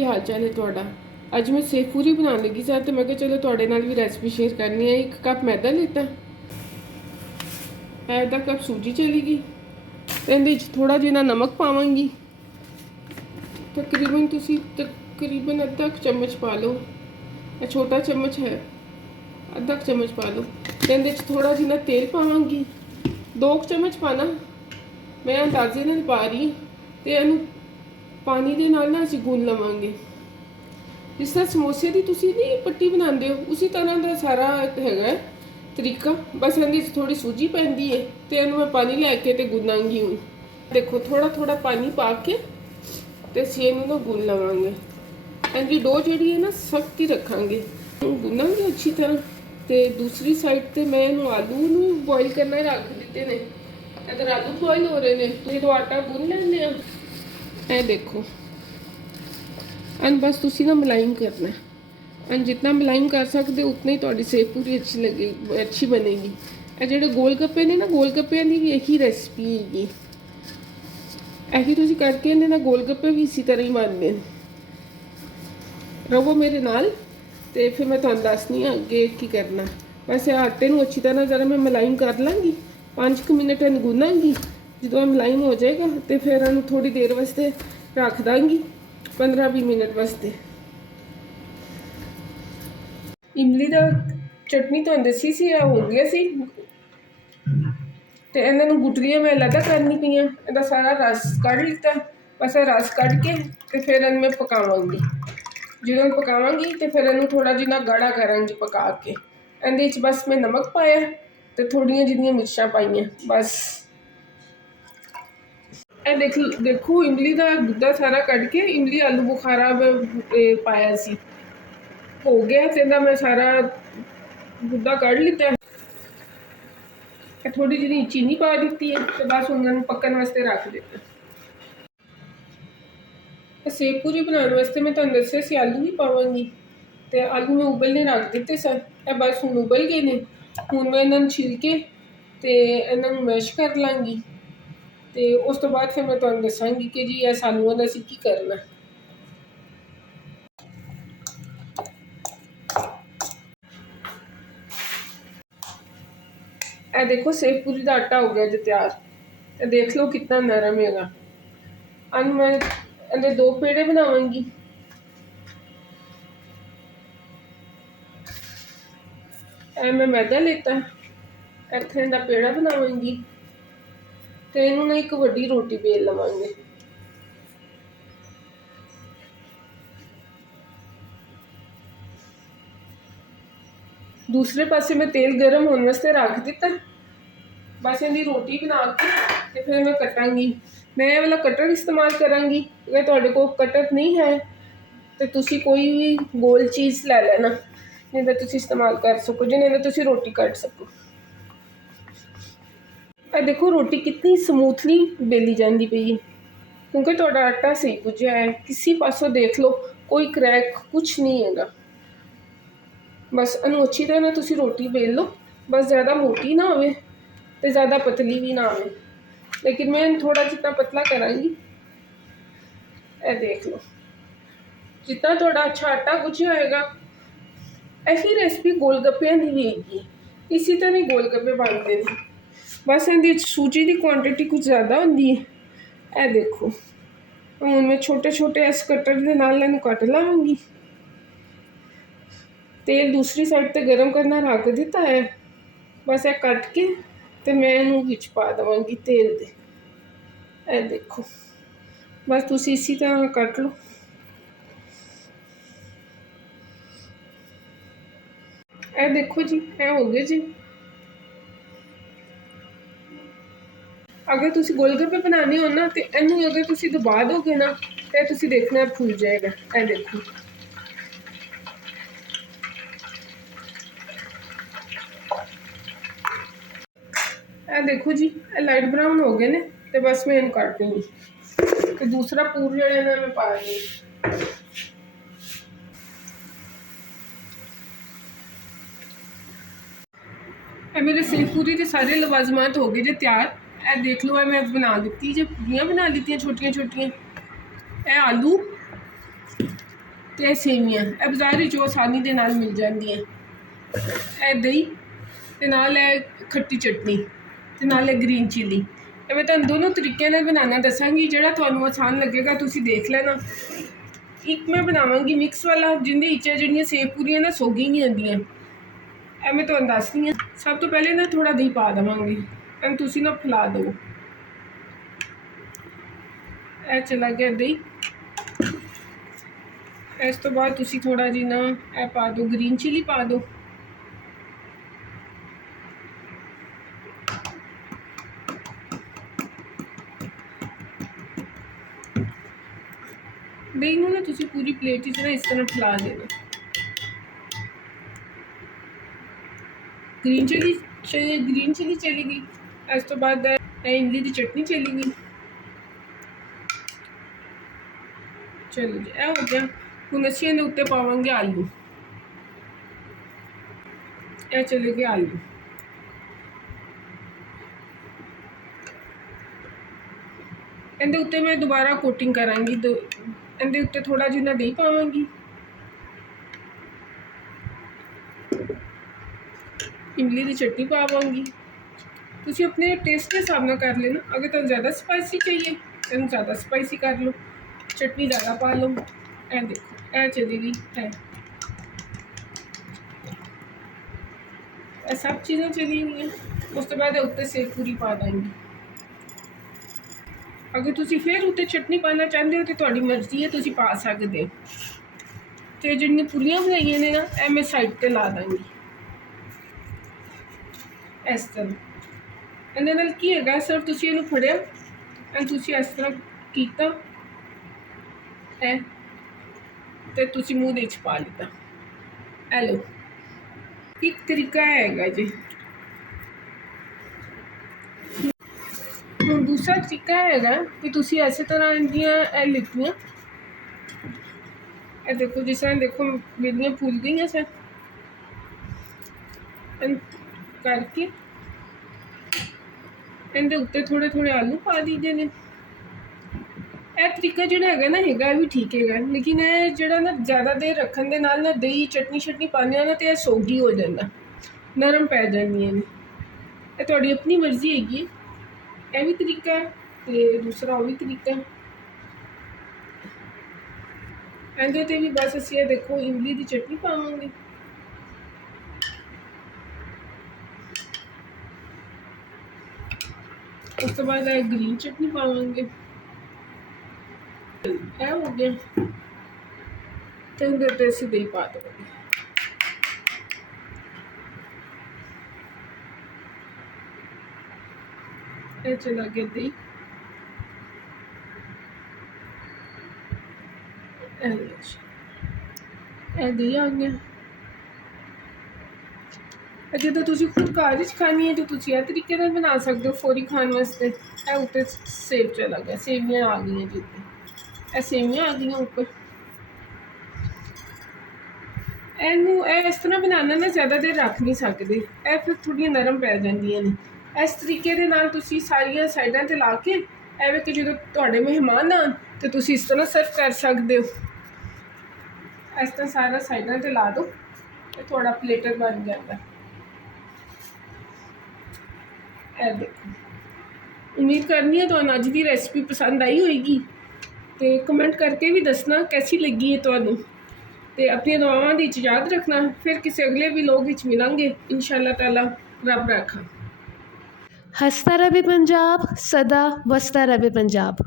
ਕੀ ਹਾਲ ਚਾਲ ਹੈ ਤੁਹਾਡਾ। ਅੱਜ ਮੈਂ ਸੇਵ ਪੂਰੀ ਬਣਾਉਣ ਲੱਗੀ ਸਾਂ ਤੇ ਮੈਂ ਕਿਹਾ ਚਲੋ ਤੁਹਾਡੇ ਨਾਲ ਵੀ ਰੈਸਪੀ ਸ਼ੇਅਰ ਕਰਨੀ ਹੈ। 1 ਕੱਪ ਮੈਦਾ ਲਿੱਤਾ, ਅੱਧਾ ਕੱਪ ਸੂਜੀ ਚਲੀ ਗਈ ਤੇ ਇਹਦੇ ਵਿੱਚ ਥੋੜਾ ਜਿਹਾ ਨਮਕ ਪਾਵਾਂਗੀ। ਤਕਰੀਬਨ ਅੱਧਾ ਚਮਚ ਪਾ ਲਓ, ਇਹ ਛੋਟਾ ਚਮਚ ਹੈ, ਅੱਧਾ ਚਮਚ ਪਾ ਲਓ। ਤੇ ਇਹਦੇ ਵਿੱਚ ਥੋੜਾ ਜਿਹਾ ਤੇਲ ਪਾਵਾਂਗੀ, 2 ਚਮਚ ਪਾਣਾ, ਮੈਂ ਅੰਦਾਜ਼ੇ ਨਾਲ ਪਾ ਰਹੀ। ਤੇ ਇਹਨੂੰ ਪਾਣੀ ਦੇ ਨਾਲ ਨਾ ਅਸੀਂ ਗੁੰਨ ਲਵਾਂਗੇ। ਜਿਸ ਤਰ੍ਹਾਂ ਸਮੋਸੇ ਦੀ ਤੁਸੀਂ ਨਹੀਂ ਪੱਟੀ ਬਣਾਉਂਦੇ ਹੋ, ਉਸੇ ਤਰ੍ਹਾਂ ਦਾ ਸਾਰਾ ਹੈਗਾ ਤਰੀਕਾ। ਬਸ ਇਹਦੇ ਵਿੱਚ ਥੋੜੀ ਸੂਜੀ ਪੈਂਦੀ ਹੈ ਤੇ ਇਹਨੂੰ ਮੈਂ ਪਾਣੀ ਲੈ ਕੇ ਤੇ ਗੁੰਨਾਂਗੀ। ਹੁਣ ਦੇਖੋ ਥੋੜਾ ਥੋੜਾ ਪਾਣੀ ਪਾ ਕੇ ਤੇ ਅਸੀਂ ਇਹਨੂੰ ਨਾ ਗੁੰਨ ਲਵਾਂਗੇ। ਇਹਦੀ ਡੋ ਜਿਹੜੀ ਹੈ ਨਾ ਸਖਤ ਹੀ ਰੱਖਾਂਗੇ, ਗੁੰਨਾਂਗੇ ਅੱਛੀ ਤਰ੍ਹਾਂ। ਤੇ ਦੂਸਰੀ ਸਾਈਡ ਤੇ ਮੈਂ ਇਹਨੂੰ ਆਲੂ ਨੂੰ ਬੋਇਲ ਕਰਨਾ ਰੱਖ ਦਿੱਤੇ ਨੇ। ਇਧਰ ਆਲੂ ਬੋਇਲ ਹੋ ਰਹੇ ਨੇ, ਜਦੋਂ ਆਟਾ ਗੁੰਨ ਲੈਂਦੇ ਆ। ਇਹ ਦੇਖੋ बस तुसी ना मुलायम करना है, जितना मुलायम कर सकते उतना ही तुहाडी सेव पूरी अच्छी लगेगी, अच्छी बनेगी। ये जिहड़े गोल गप्पे ने ना, गोल गप्पियां दी भी यही रेसिपी हैगी। यही तुसी करके इन्हें ना गोल गप्पे भी इसी तरह ही बनते हैं। रवो मेरे नाल ते फिर मैं तुहानू दसनी अगे की करना। बस आटे नूं अच्छी तरह जरा मैं मुलायम कर लाँगी, 5 मिनट इन्हूं गुन्नांगी। जो मुलायम हो जाएगा तो फिर इन्हूं थोड़ी देर वास्ते रख दांगी, 15-20 मिनट वास्ते। इमली का चटनी तो दसी सी हो गया सी ते इन्होंने गुटलियां मैं अलग करनी पईयां। इहदा सारा रस कढ़ लिता, बस रस कढ़ के ते फिर इन्हूं मैं पकावांगी। जो पकावांगी तो फिर इन्हूं थोड़ा जिहा गाढ़ा करांगी पका के। इहदे विच बस मैं नमक पाया ते थोड़ियां जिहियां मिर्चां पाईयां बस। देखो इमली का गुद्दा सारा कढ़ के इमली आलू बुखारा पाया सी हो गया। तो मैं सारा गुद्दा कढ़ लिता, थोड़ी जी चीनी पा दी है तो बस उन्होंने पकने वास्ते रख दिता। सेव पूरी बनाने वास्ते मैं तुहानू दस्सिया सी आलू भी पावांगी। तो आलू मैं उबलने रख दिते सन, बस हुण उबल गए ने। हुण मैं इन्हां नूं छिल के ते इन्हां नूं मैश कर लांगी। तो उस तो बाद फिर मैं तुहानू दसांगी कि जी इस आलूआं दा असीं की करना। ए देखो सेव पूरी का आटा हो गया जो तैयार। तो देख लो कितना नरम हैगा। अब मैं इहदे 2 पेड़े बनावांगी। ए मैं मैदा लेता, इत्थे इहदा पेड़ा बनावांगी ते इहनूं ना एक वड्डी रोटी बेल लवांगे। दूसरे पासे मैं तेल गर्म होने वास्ते रख दिता। बस इहदी रोटी बना के ते फिर मैं कटांगी। मैं ये वाला कटर इस्तेमाल करांगी। अगर तुहाडे कोल कटर नहीं है तो तुसी कोई भी गोल चीज़ लै लेना जिहदा तुसी इस्तेमाल कर सको, जिहदे नाल तुसी रोटी कट सको। ए देखो रोटी कितनी समूथली बेली जाती पई है, क्योंकि तुहाडा आटा सही गुज्झिया है। किसी पासों देख लो कोई क्रैक कुछ नहीं हैगा। बस इन्हूं अच्छी तरह तुसी रोटी बेल लो, बस ज़्यादा मोटी ना होवे ते ज़्यादा पतली भी ना होवे। लेकिन मैं थोड़ा जितना पतला करांगी। ए देख लो जितना थोड़ा अच्छा आटा गुज्झिया होएगा। ऐसी रेसिपी गोलगप्पियां दी भी हैगी, इसी तरह ही गोलगप्पे बनते हैं। बस इहदे सूजी की क्वांटिटी कुछ ज़्यादा होंदी है। ए देखो हुण मैं छोटे छोटे इस कटर दे नाल इहनूं कट लावांगी। तेल दूसरी साइड ते गर्म करना रख दिता है। बस ये कट के ते मैं इहनूं विच पा देवांगी तेल दे। ए देखो बस तुसी इसी तरह कट लो। ए देखो जी ए हो गए जी। अगर तुसी गोलगप्पे बनाने हो ना तो इहनूं अगर तुसी दबा दोगे ना तो तुसी देखना फूल जाएगा। ए देखो ए देखो जी ए लाइट ब्राउन हो गए ने। तो बस मैं इन्हूं काट दूँगी तो दूसरा पूर जिहड़ा ना मैं पा दूँगी। मेरे सेव पूरी के सारे लवाजमात हो गए जो तैयार। ए देख लो मैं बना दी जो पूरियाँ बना ली छोटियां छोटियां। ए आलू ਤੇ ਇਹ ਸੇਵੀਆਂ, ਇਹ ਬਾਜ਼ਾਰ ਵਿੱਚੋਂ ਆਸਾਨੀ ਦੇ ਨਾਲ ਮਿਲ ਜਾਂਦੀਆਂ। ਇਹ ਦਹੀਂ ਤੇ ਨਾਲ ਇਹ ਖੱਟੀ ਚਟਨੀ ਤੇ ਨਾਲ ਇਹ ਗ੍ਰੀਨ ਚਿੱਲੀ। ਇਹ ਮੈਂ ਤੁਹਾਨੂੰ ਦੋਨੋਂ ਤਰੀਕਿਆਂ ਨਾਲ ਬਣਾਉਣਾ ਦੱਸਾਂਗੀ, ਜਿਹੜਾ ਤੁਹਾਨੂੰ ਆਸਾਨ ਲੱਗੇਗਾ ਤੁਸੀਂ ਦੇਖ ਲੈਣਾ। ਇੱਕ ਮੈਂ ਬਣਾਵਾਂਗੀ ਮਿਕਸ ਵਾਲਾ, ਜਿਹਦੇ ਵਿੱਚ ਜਿਹੜੀਆਂ ਸੇਵ ਪੂਰੀਆਂ ਨਾ ਸੋਗੀ ਨਹੀਂ ਆਉਂਦੀਆਂ। ਇਹ ਮੈਂ ਤੁਹਾਨੂੰ ਦੱਸਦੀ ਹਾਂ। ਸਭ ਤੋਂ ਪਹਿਲੇ ਨਾ ਥੋੜ੍ਹਾ ਦਹੀਂ ਪਾ ਦੇਵਾਂਗੇ, ਐਂਡ ਤੁਸੀਂ ਨਾ ਫੈਲਾ ਦਿਓ। ਇਹ ਚਲਾ ਗਿਆ ਦਹੀਂ। ਇਸ ਤੋਂ ਬਾਅਦ ਤੁਸੀਂ ਥੋੜ੍ਹਾ ਜਿਹਾ ਨਾ ਇਹ ਪਾ ਦਿਓ, ਗ੍ਰੀਨ ਚਿੱਲੀ ਪਾ ਦਿਓ। ਦਹੀਂ ਨੂੰ ਨਾ ਤੁਸੀਂ ਪੂਰੀ ਪਲੇਟ ਵਿੱਚ ਨਾ ਇਸ ਤਰ੍ਹਾਂ ਫੈਲਾ ਦੇਣਾ। ਗ੍ਰੀਨ ਚਿੱਲੀ ਚਲੀ ਗਈ। ਇਸ ਤੋਂ ਬਾਅਦ ਇਹ ਇਮਲੀ ਦੀ ਚਟਨੀ ਚਲੀ ਗਈ। ਚਲੋ ਜੀ, ਇਹ ਹੋ ਗਿਆ। ਹੁਣ ਅਸੀਂ ਇਹਦੇ ਉੱਤੇ ਪਾਵਾਂਗੇ ਆਲੂ। ਇਹ ਚਲੇ ਗਏ ਆਲੂ। ਇਹਦੇ ਉੱਤੇ ਮੈਂ ਦੁਬਾਰਾ ਕੋਟਿੰਗ ਕਰਾਂਗੀ। ਇਹਦੇ ਉੱਤੇ ਥੋੜ੍ਹਾ ਜਿਹਾ ਦਹੀਂ ਪਾਵਾਂਗੀ, ਇਮਲੀ ਦੀ ਚਟਨੀ ਪਾਵਾਂਗੀ। ਤੁਸੀਂ ਆਪਣੇ ਟੇਸਟ ਦੇ ਹਿਸਾਬ ਨਾਲ ਕਰ ਲੈਣਾ। ਅਗਰ ਤੁਹਾਨੂੰ ਜ਼ਿਆਦਾ ਸਪਾਈਸੀ चाहिए तो ज़्यादा स्पाइसी कर लो, चटनी ज़्यादा पा लो। ਇਹ देखो, ਇਹ चली गई है। ਇਹ सब चीज़ें चली गई। उस तो बाद उत्ते सेव पूरी पा देंगे। अगर तुसी फिर उत्ते चटनी पाना चाहते हो तो तुहाडी मर्जी है, तुसी पा सकते हो। तो जिहड़ियां पूरियां बनाइयां ने ना, ਇਹ मैं साइड ते ला ਦਾਂਗੀ इस तरह। ਇਹਦੇ ਨਾਲ ਕੀ ਹੈਗਾ, ਸਿਰਫ ਤੁਸੀਂ ਇਹਨੂੰ ਫੜਿਆ ਐਂਡ ਤੁਸੀਂ ਇਸ ਤਰ੍ਹਾਂ ਕੀਤਾ ਹੈ ਤੇ ਤੁਸੀਂ ਮੂੰਹ ਦੇ ਵਿੱਚ ਪਾ ਲਿੱਤਾ। ਇਹ ਲਓ, ਇੱਕ ਤਰੀਕਾ ਹੈਗਾ ਜੀ। ਹੁਣ ਦੂਸਰਾ ਤਰੀਕਾ ਹੈਗਾ ਕਿ ਤੁਸੀਂ ਇਸੇ ਤਰ੍ਹਾਂ ਦੀਆਂ ਇਹ ਲਿੱਤੀਆਂ। ਇਹ ਦੇਖੋ, ਜਿਸ ਤਰ੍ਹਾਂ ਦੇਖੋ ਮੇਰੀਆਂ ਫੁੱਲ ਗਈਆਂ ਸਨ करके ਇਹਦੇ ਉੱਤੇ ਥੋੜੇ ਥੋੜੇ ਆਲੂ ਪਾ ਦਈਦੇ ਨੇ। ਇਹ ਤਰੀਕਾ ਜਿਹੜਾ ਹੈਗਾ ਨਾ ਹੈਗਾ ਵੀ ਠੀਕ ਹੈਗਾ, ਲੇਕਿਨ ਇਹ ਜਿਹੜਾ ਨਾ ਜ਼ਿਆਦਾ ਦੇਰ ਰੱਖਣ ਦੇ ਨਾਲ ਨਾ ਦਹੀਂ ਚਟਨੀ ਪਾਉਂਦੇ ਆ ਨਾ ਤੇ ਇਹ ਸੋਗੀ ਹੋ ਜਾਂਦਾ, ਨਰਮ ਪੈ ਜਾਂਦੀਆਂ ਨੇ। ਇਹ ਤੁਹਾਡੀ ਆਪਣੀ ਮਰਜ਼ੀ ਹੈਗੀ। ਇਹ ਵੀ ਤਰੀਕਾ ਹੈ ਤੇ ਦੂਸਰਾ ਉਹ ਵੀ ਤਰੀਕਾ ਹੈ। ਇਹਦੇ ਤੇ ਵੀ ਬਸ ਅਸੀਂ ਇਹ ਦੇਖੋ ਇਮਲੀ ਦੀ ਚਟਨੀ ਪਾਵਾਂਗੇ। ਉਸ ਤੋਂ ਬਾਅਦ ਇਹ ਗ੍ਰੀਨ ਚਟਨੀ ਪਾਵਾਂਗੇ। ਇਹ ਹੋ ਗਿਆ ਤੇ ਇਹਦੇ ਤੇ ਅਸੀਂ ਦਹੀਂ ਪਾ ਦੇਵਾਂਗੇ। ਇਹ ਚਲਾ ਗਿਆ ਦਹੀਂ। ਇਹ ਦਹੀਂ ਆ ਗਿਆ। ਜਦੋਂ ਤੁਸੀਂ ਖੁਦ ਘਰ ਵਿੱਚ ਖਾਣੀ ਹੈ ਤਾਂ ਤੁਸੀਂ ਇਹ ਤਰੀਕੇ ਨਾਲ ਬਣਾ ਸਕਦੇ ਹੋ ਫੌਰੀ ਖਾਣ ਵਾਸਤੇ। ਇਹ ਉੱਤੇ ਸੇਬ ਚਲਾ ਗਿਆ, ਸੇਵੀਆਂ ਆ ਗਈਆਂ ਜੀ ਉੱਤੇ। ਇਹ ਸੇਵੀਆਂ ਆ ਗਈਆਂ ਉੱਪਰ। ਇਹਨੂੰ ਇਹ ਇਸ ਤਰ੍ਹਾਂ ਬਣਾਉਣਾ ਨਾ ਜ਼ਿਆਦਾ ਦੇਰ ਰੱਖ ਨਹੀਂ ਸਕਦੇ, ਇਹ ਫਿਰ ਥੋੜ੍ਹੀਆਂ ਨਰਮ ਪੈ ਜਾਂਦੀਆਂ ਨੇ। ਇਸ ਤਰੀਕੇ ਦੇ ਨਾਲ ਤੁਸੀਂ ਸਾਰੀਆਂ ਸਾਈਡਾਂ 'ਤੇ ਲਾ ਕੇ ਐਵੇਂ ਕਿ ਜਦੋਂ ਤੁਹਾਡੇ ਮਹਿਮਾਨ ਆਉਣ ਤਾਂ ਤੁਸੀਂ ਇਸ ਤਰ੍ਹਾਂ ਸਰਵ ਕਰ ਸਕਦੇ ਹੋ। ਇਸ ਤਰ੍ਹਾਂ ਸਾਰਾ ਸਾਈਡਾਂ 'ਤੇ ਲਾ ਦਿਓ ਤੇ ਤੁਹਾਡਾ ਪਲੇਟਰ ਬਣ ਜਾਂਦਾ। ਇਹ ਦੇਖੋ, ਉਮੀਦ ਕਰਨੀ ਹੈ ਤੁਹਾਨੂੰ ਅੱਜ ਦੀ ਰੈਸਿਪੀ ਪਸੰਦ ਆਈ ਹੋਏਗੀ ਤੇ ਕਮੈਂਟ ਕਰਕੇ ਵੀ ਦੱਸਣਾ ਕੈਸੀ ਲੱਗੀ ਹੈ ਤੁਹਾਨੂੰ। ਤੇ ਆਪਣੀਆਂ ਦੁਆਵਾਂ ਦੀ ਇਜਾਜ਼ਤ ਰੱਖਣਾ। ਫਿਰ ਕਿਸੇ ਅਗਲੇ ਵਲੋਗ ਵਿੱਚ ਮਿਲਾਂਗੇ इंशाअल्लाह ताला। ਰੱਬ ਰਾਖਾ। हंसता रहे पंजाब, सदा वसता रहे पंजाब।